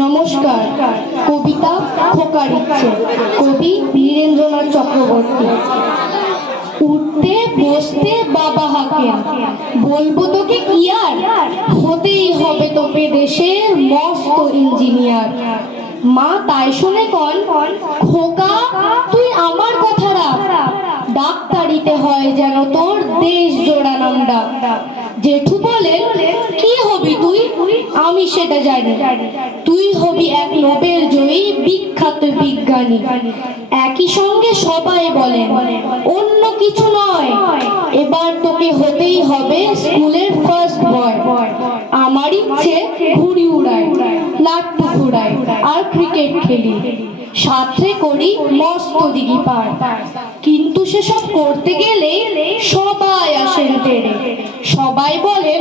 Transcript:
নমস্কার, কবিতা খোকার ইচ্ছে কবি বীরেন্দ্রনাথ চক্রবর্তী। উঠতে, বসতে, বাবা হাকে বলব তোকে কি আর? হতেই হবে তোকে দেশের মস্ত ইঞ্জিনিয়ার। মা তাই শুনে কন, খোকা, তুই আমার কথা রাখ। ডাক্তারিতে হয় যেন তোর দেশ জোড়া নাম ডাক জেঠু বলেন তুই আমি সেটা জানি। তুই হবি এক নোবেল জয়ী বিখ্যাত বিজ্ঞানী। একই সঙ্গে সবাই অন্য কিছু নয়। এবার তোকে হতেই হবে স্কুলের ফার্স্ট বয় আমার ইচ্ছে ঘুড়ি লাট্টু আর ক্রিকেট খেলি। সাথে করি মস্ত দিঘি পার। কিন্তু সেসব করতে গেলে সবাই আসেন সবাই বলেন